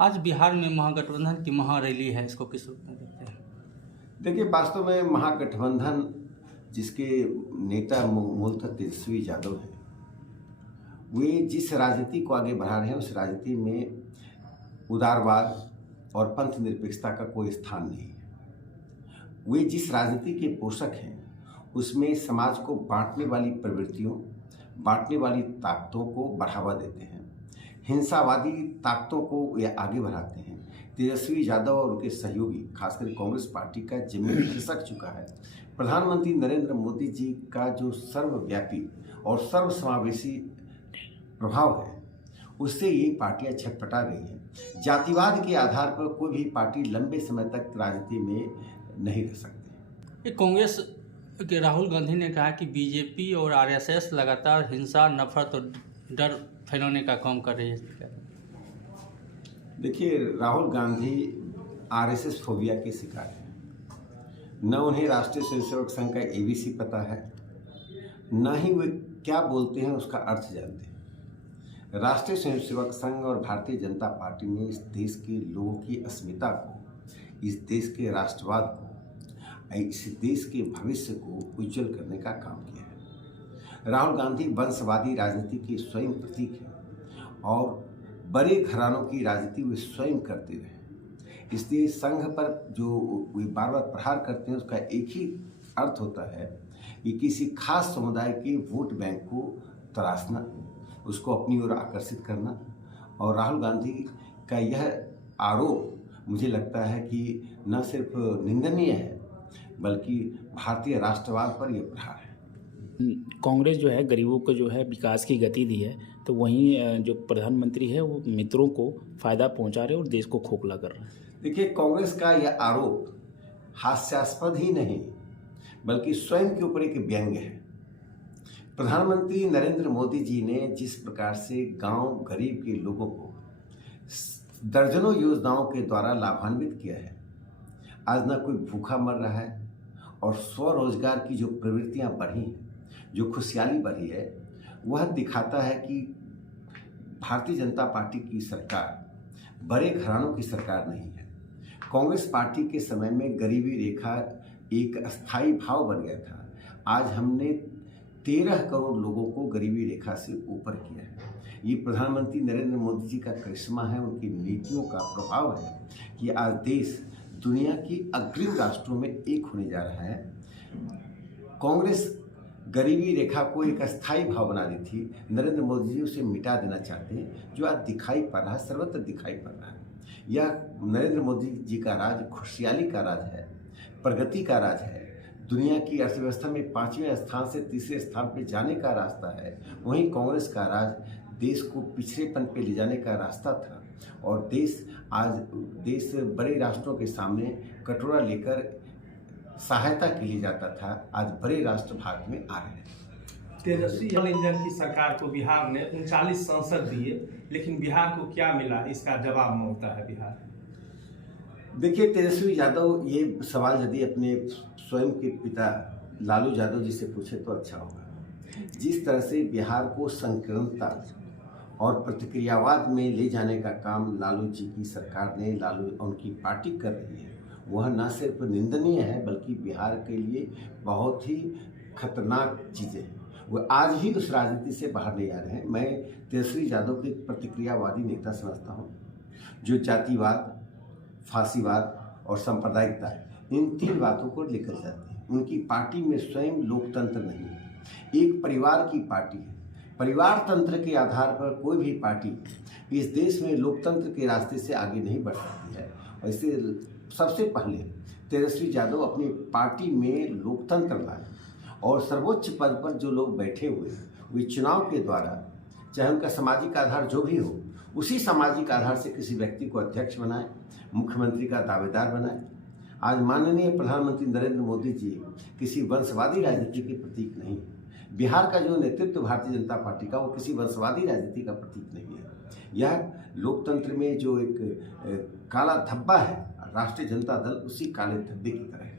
आज बिहार में महागठबंधन की महारैली है, इसको किस रूप में देखते हैं? देखिए, वास्तव में महागठबंधन जिसके नेता मूलतः तेजस्वी यादव हैं, वे जिस राजनीति को आगे बढ़ा रहे हैं उस राजनीति में उदारवाद और पंथ निरपेक्षता का कोई स्थान नहीं है। वे जिस राजनीति के पोषक हैं उसमें समाज को बांटने वाली प्रवृत्तियों, बांटने वाली ताकतों को बढ़ावा देते हैं, हिंसावादी ताकतों को वे आगे बढ़ाते हैं। तेजस्वी यादव और उनके सहयोगी खासकर कांग्रेस पार्टी का जमीन खिसक चुका है। प्रधानमंत्री नरेंद्र मोदी जी का जो सर्वव्यापी और सर्वसमावेशी प्रभाव है उससे ये पार्टियां छटपटा गई हैं। जातिवाद के आधार पर कोई भी पार्टी लंबे समय तक राजनीति में नहीं रह सकती। कांग्रेस के राहुल गांधी ने कहा कि बीजेपी और आरएसएस लगातार हिंसा, नफरत और डर फैलाने का काम कर रही है। देखिए, राहुल गांधी आरएसएस फोबिया के शिकार हैं। न उन्हें राष्ट्रीय स्वयंसेवक संघ का एबीसी पता है, न ही वे क्या बोलते हैं उसका अर्थ जानते हैं। राष्ट्रीय स्वयंसेवक संघ और भारतीय जनता पार्टी ने इस देश के लोगों की अस्मिता को, इस देश के राष्ट्रवाद को, इस देश के भविष्य को उज्जवल करने का काम किया है। राहुल गांधी वंशवादी राजनीति के स्वयं प्रतीक हैं और बड़े घरानों की राजनीति वे स्वयं करते रहे। इसलिए संघ पर जो वे बार बार प्रहार करते हैं उसका एक ही अर्थ होता है कि किसी खास समुदाय के वोट बैंक को तराशना, उसको अपनी ओर आकर्षित करना। और राहुल गांधी का यह आरोप मुझे लगता है कि न सिर्फ निंदनीय है बल्कि भारतीय राष्ट्रवाद पर यह प्रहार है। कांग्रेस जो है गरीबों को जो है विकास की गति दी है, तो वहीं जो प्रधानमंत्री है वो मित्रों को फ़ायदा पहुंचा रहे और देश को खोखला कर रहे हैं। देखिए, कांग्रेस का यह आरोप हास्यास्पद ही नहीं बल्कि स्वयं के ऊपर एक व्यंग्य है। प्रधानमंत्री नरेंद्र मोदी जी ने जिस प्रकार से गांव गरीब के लोगों को दर्जनों योजनाओं के द्वारा लाभान्वित किया है, आज ना कोई भूखा मर रहा है और स्वरोजगार की जो प्रवृत्तियां बढ़ी हैं, जो खुशहाली बढ़ी है, वह दिखाता है कि भारतीय जनता पार्टी की सरकार बड़े घरानों की सरकार नहीं है। कांग्रेस पार्टी के समय में गरीबी रेखा एक अस्थायी भाव बन गया था। आज हमने 13 करोड़ लोगों को गरीबी रेखा से ऊपर किया है। ये प्रधानमंत्री नरेंद्र मोदी जी का करिश्मा है, उनकी नीतियों का प्रभाव है कि आज देश दुनिया की अग्रिम राष्ट्रों में एक होने जा रहा है। कांग्रेस गरीबी रेखा को एक अस्थायी भाव बना दी थी, नरेंद्र मोदी जी उसे मिटा देना चाहते हैं, जो आज दिखाई पड़ रहा है, सर्वत्र दिखाई पड़ रहा है। यह नरेंद्र मोदी जी का राज खुशहाली का राज है, प्रगति का राज है। दुनिया की अर्थव्यवस्था में 5वें स्थान से 3रे स्थान पर जाने का रास्ता है। वहीं कांग्रेस का राज देश को पिछड़ेपन पे ले जाने का रास्ता था और देश बड़े राष्ट्रों के सामने कटोरा लेकर सहायता के लिए जाता था। आज बड़े राष्ट्र भाग में आ रहे हैं। तेजस्वी इंजन की सरकार को बिहार ने 39 सांसद दिए, लेकिन बिहार को क्या मिला, इसका जवाब मांगता है बिहार। देखिए, तेजस्वी यादव ये सवाल यदि अपने स्वयं के पिता लालू यादव जी से पूछे तो अच्छा होगा। जिस तरह से बिहार को संकीर्णता और प्रतिक्रियावाद में ले जाने का काम लालू जी की सरकार ने, लालू उनकी पार्टी कर रही है, वह न सिर्फ निंदनीय है बल्कि बिहार के लिए बहुत ही खतरनाक चीज़ें हैं। वह आज ही उस राजनीति से बाहर नहीं आ रहे हैं। मैं तेजस्वी यादव को एक प्रतिक्रियावादी नेता समझता हूँ, जो जातिवाद, फांसीवाद और सांप्रदायिकता है, इन 3 बातों को लेकर जाते हैं। उनकी पार्टी में स्वयं लोकतंत्र नहीं है, एक परिवार की पार्टी है। परिवार तंत्र के आधार पर कोई भी पार्टी इस देश में लोकतंत्र के रास्ते से आगे नहीं बढ़ सकती है। और इससे सबसे पहले तेजस्वी यादव अपनी पार्टी में लोकतंत्र लाए और सर्वोच्च पद पर जो लोग बैठे हुए हैं वे चुनाव के द्वारा, चाहे उनका सामाजिक आधार जो भी हो, उसी सामाजिक आधार से किसी व्यक्ति को अध्यक्ष बनाए, मुख्यमंत्री का दावेदार बनाए। आज माननीय प्रधानमंत्री नरेंद्र मोदी जी किसी वंशवादी राजनीति के प्रतीक नहीं है। बिहार का जो नेतृत्व भारतीय जनता पार्टी का, वो किसी वंशवादी राजनीति का प्रतीक नहीं है। यह लोकतंत्र में जो एक काला धब्बा है, राष्ट्रीय जनता दल उसी काले धब्बे की तरह है।